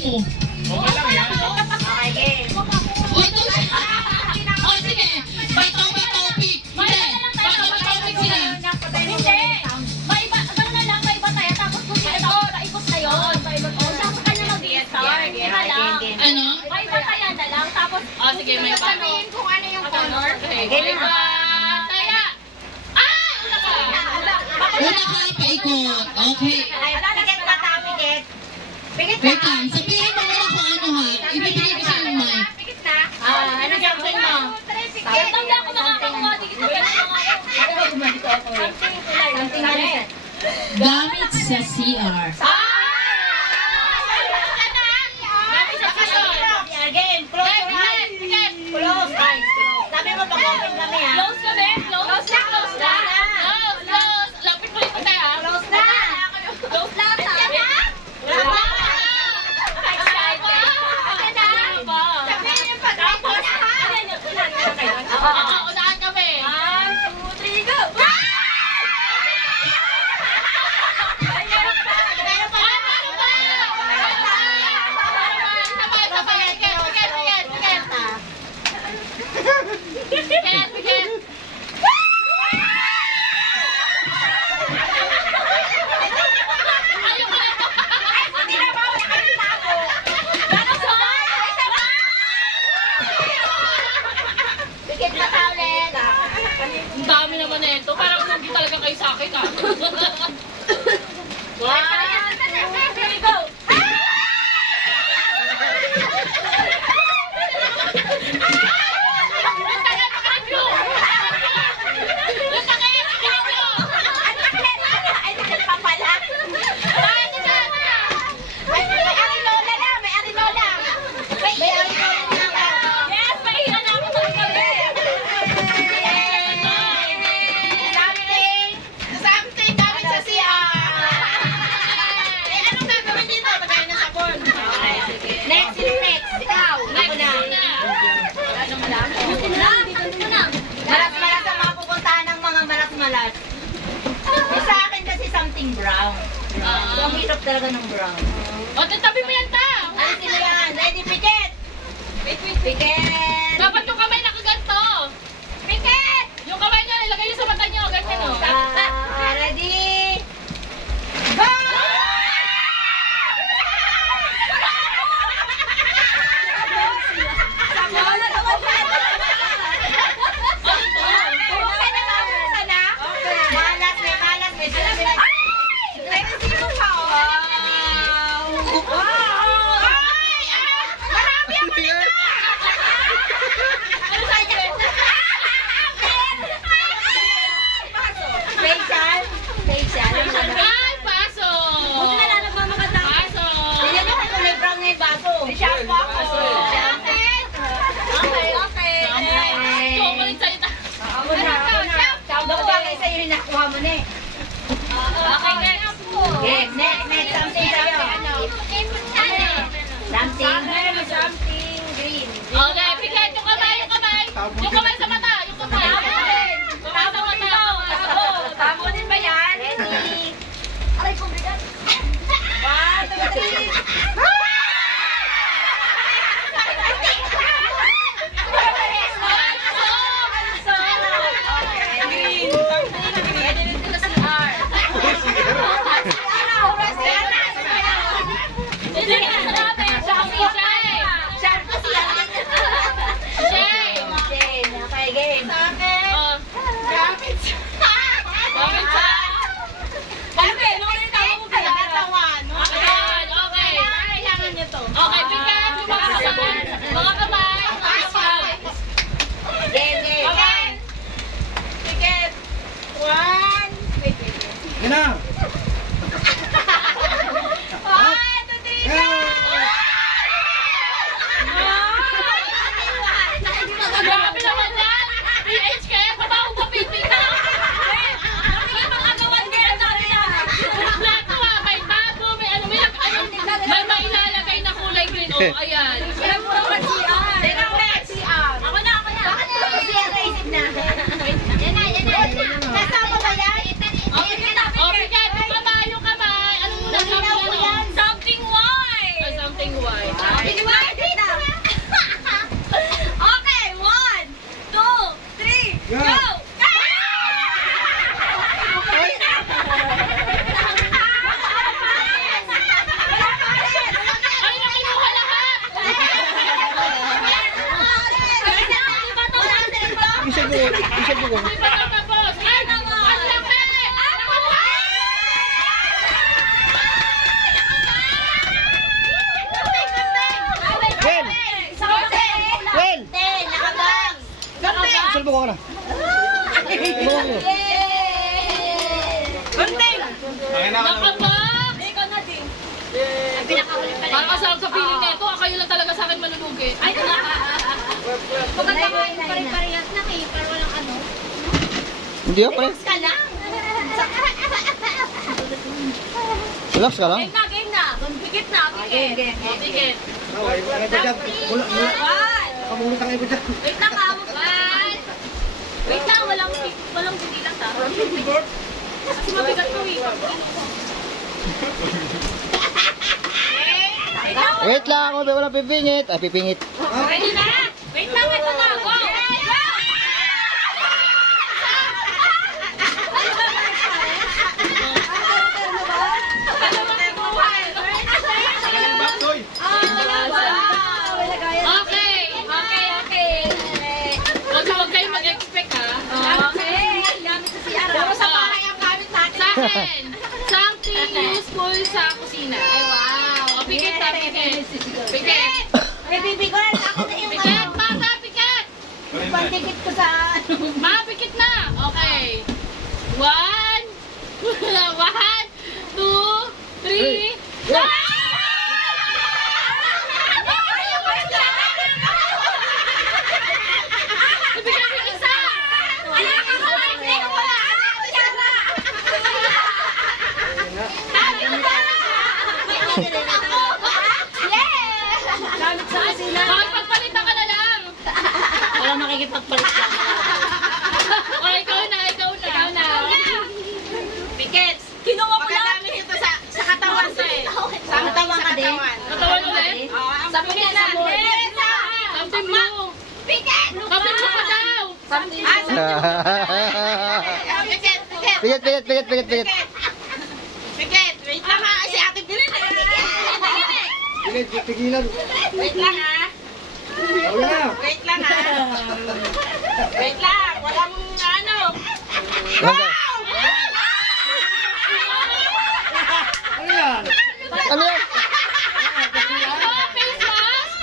mo. Okay lang yan. Okay, game. O, ito siya. O, sige. May topic. Hindi. May topic sila. Hindi. May iba, ganun na lang, may iba tayo. Tapos kung sila daw, ikot na yun. O, siya sa kanya mag-i-start. Ika lang. Ano? May iba tayo na lang. Tapos, Sige, may sasabihin kung ano yung color. Okay. Game na. Taya. Ah! Una ka. Una ka, paikot. Okay. Ay, pikit na ta, pikit. Pikit na. Wait lang. Sabihin mo muna kung ano ha. Ibibigay ko sa'yo yung mic. Pikit na. Ano something mo? Tanda ako nakakakuha. Di kita pwede mga Something ano siya? Gamit sa CR. Game, close your eyes. Close eyes. Sabi mo pag-open kami ha. Close kami. Close na. Close na. Close. Lapit mo yung patay ha. Close na. Close na. Wala pa. Unahan kami. 1, 2, 3, go! Pikit na ta ulit. Ang dami naman na ito. Parang hindi talaga kayo sa akin ah. 1, 2, 3, go! Yes, mahina na ako talaga. Something gamit sa CR. Anong gagawin dito? Magayon ng sabon. Next. Ikaw. Ako na. Malas-malas ang mga pupuntahan ng mga malas-malas. Sa akin kasi something brown. So, ang hirap talaga ng brown. O, tatabi mo yan ta. Ano sino yan? Ready, pikit! Pikit! Dapat yung kamay nakaganto. Pikit! Yung kamay niya, ilagay niyo sa mata niyo. Ganyan o. Ready? Go! Malas, may sinabi. Ready, sino pa? Wow! Marami ang ulit na! Ano sa inyo? Facial. Ay, paso. Buti na lang nagmamaganda. Paso. Tingnan mo kung kulay brown na yung baso. Shampoo ako. Okay. Chocolate sa'yo ta. Ako na. Dapat bagay sa'yo yung nakuha mo na eh. Okay, next. Next. Something sa'yo. Something green. Okay, pikit yung kamay. Yung kamay sa mata. Yung kamay. Kamay sa mata. Tamo din ba yan? Ready? Aray ko, bigat. 1, 2, 3. Hindi ka sa namin. Siya ang Shay. Shay. Okay, game. Oh. Gamit sa... Ayan, okay. Okay, pikit yung mga kamay. Mga kamay. Game. Okay. Pikit. 1. Wait. Yan na. Grabe naman yan. PH kaya pabaho pa pipi ka. Kompleto ah. May bago, may ano, may mailalagay na kulay green. Oh, ayan. Ako na. Kasi ang naisip na. Yan na. Kasama ba yan? Okay, pikit yung kamay. Anong muna? Malinaw ko yan. Something white. Something white. ka na. Subukan nyo. Gunting! Akin na Naka ba? Ikaw na din. Parang kasarap sa feeling na ito. Kayo lang talaga sa akin malulugi. Ay, maganda ko yung pare-parehas na eh. Pero walang ano. Hindi ako pare. Ka lang. Relax ka lang. Game na, game na. Pikit na, pikit. Ticket. Wait Wait lang ha. Wait lang, walang bigilan ha. Kasi mabigat ko eh. Wait lang, walang pipingit. Ay, pipingit. Ready na? Wait lang, ito na. Go! Baksoy! Okay. Huwag kayo mag-expect ha. Okay, gamit sa CR. Puro sa bahay ang gamit natin. Sa akin, something useful sa kusina. Ay, wow. O, pikit pa, pikit. Pikit. May bibigoy. Ako na yung Pikit, bata, pikit. pandikit ko sa... Ma, pikit na. Okay. 1, 2, 3, go! Ibigay mo yung isa. Gamit sa kusina. Bakit pagpalitan ka na lang? Wala makikipagpalit lang. O, ikaw na. Pikets. Kinuha ko lang. Pagkagamit ito sa katawan ko eh. Sa katawan ka din. Katawan ulit. Sa pikets na. Something blue. Piket! Something blue ka daw. Piket! Piket! Pingit. Piket! Wait lang ha. Si ate din rin. Tigilan. Wait lang ha. Gawin na. Wait lang ha. Wait lang. Walang ano. Ano yan? Ano yan? Oh, face mask.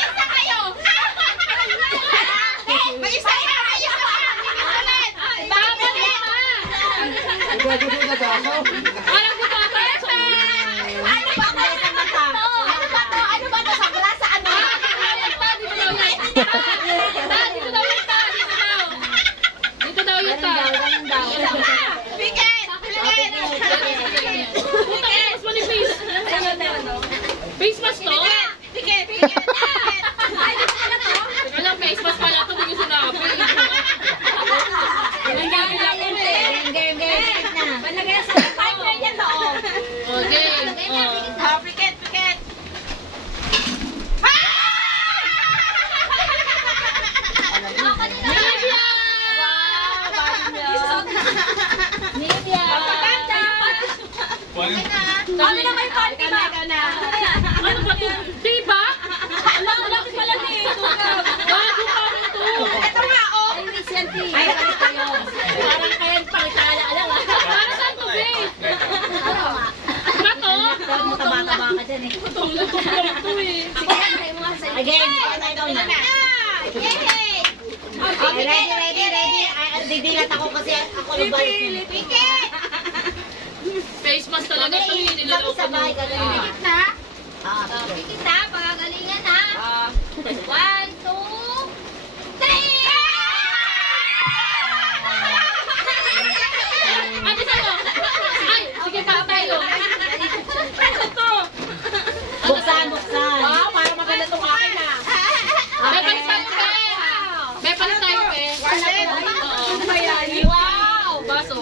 Isa kayo. May isa ka. May isa ka. Ulit. Tama na. Gagawin ka ba ako? Alam ko ba? Ano ba to? Ano ba to? Sa grasa ano? Dito daw yung ta. Piket! Piket! Puta, mas manipis. Face mask to? Piket! Piket! Teka lang, face mask pala to. Hindi ko sinabi. Ang dami lang yun eh. Palagay sa pipeline yan loob. Okay. Oh, piket! Piket! Olivia! Nivea. Ano na may panty ba? Ano ba ito? Diba? Malaki pala dito. Bago pa rin to. Ito nga oh! Ay, ganito yun. Parang kaya pangitala-ala ah. Para saan to, babe? Ba to? Mataba-taba ka dyan eh. Lutong lang to eh. Again, ikaw na. Yay! Okay, ready. Didilat ako kasi ako nabalik. Piket! Face mask talaga to. Hindi nila daw Sabay ka lang. Pikit na! Pikit ha, pagagalingan ha. 1, 2, 3! Ate sa'yo. Ay, sige pa tayo. Ano to? Buksan. Wow, para maganda itong akin ah! Bepal tayo, pe. Bepal tayo, pe. Wallet! Oo. Ano ba yan? Wow! Baso.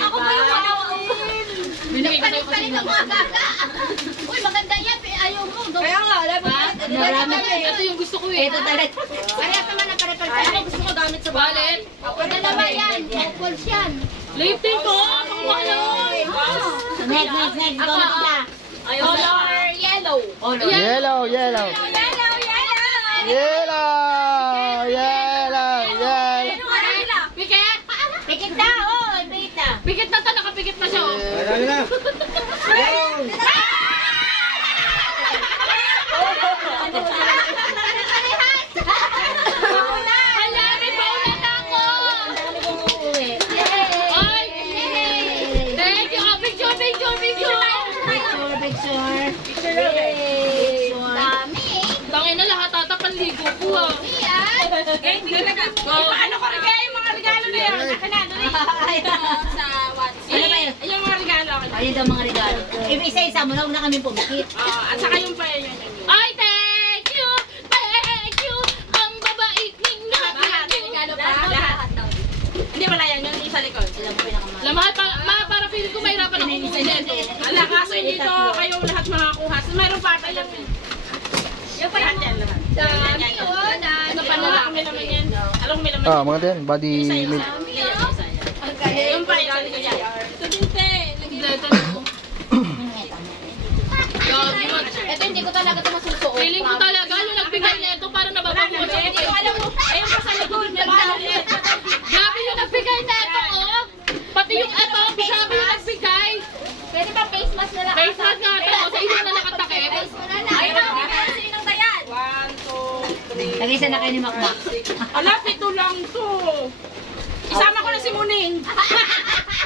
Ako ba yung panawin? Binigay ko sa'yo kasi na. Uy, maganda yan. Ayaw mo. Kaya nga, alam mo. Marami. Ito yung gusto ko eh. Ito talaga. Parehas naman ang pare-pare. Ako gusto ko gamit sa Wallet. Pwede naman yan. False yan. Lifting ko. Pakamakal yun. Next. Go na kita. Color yellow. Yellow. Pikit. Pikit na. Oh, pikit na. Pikit na to. Nakapikit na siya. Oh. Dali na. Yun! Paano ko rin kaya yung mga regalo na yun? Kanado rin. Sa WhatsApp. Ano ba yun? Yung mga regalo. Ayun daw mga regalo. Isa-isa mo na, huwag na kami pumikit. At saka yung pa yun. Ay, thank you! Thank you! Ang babait ninyo! Lahat. Regalo pa? Lahat. Hindi, wala yan. Yung isa likod. Sila mo pinakamahal. Lamahal pa, para feeling ko mahirapan ako kumuha nito. Ala, kaso dito kayong lahat makakuha. So, mayroon pa tayo. Yung pa yan. Lahat. Ano pa Ano na? kami naman yan? Alam mo may laman. Ah, mga din. Body milk. Yung pa yan. Ito din, te. Ito na po. Gagi mo. Ito hindi ko talaga ito masusuot. Feeling ko talaga, yung nagbigay na ito, parang nababago sa Hindi ko alam mo. Ayun pa sa likod. May balat. Grabe yung nagbigay na ito, oh. Pati yung ito, grabe yung nagbigay. Pwede ba face mask na lang? Face mask nga ito, sa ilong na nakatakip. Face mo na lang. Ayun na, bigyan sa inang dayan. 1, 2, 3. Nag-isa na kayo ni Makmak. Ala, pito lang to. Isama ko na si Muning.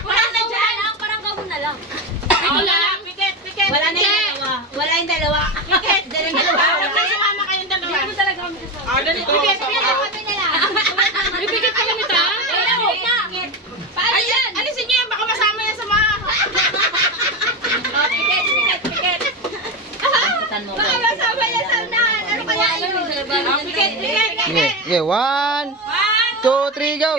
Wala na dyan. Parang gawin na lang. Wala. Pikit, pikit. Wala na yung dalawa. Wala yung dalawa. Pikit. Dala yung dalawa. Huwag na sumama kayong dalawa. Hindi mo talaga kami kasama. Dali, pikit, pikit. Kami na lang. Bibigit ka kami ta? Ayan, alisin niyo yan. Baka masama yan sa mga. Pikit, pikit, pikit. Pagkutan mo. Baka masama yan sa unahan. Ano kaya yun? Pikit, pikit, Okay, pikit. okay. 1, 2, 3, go!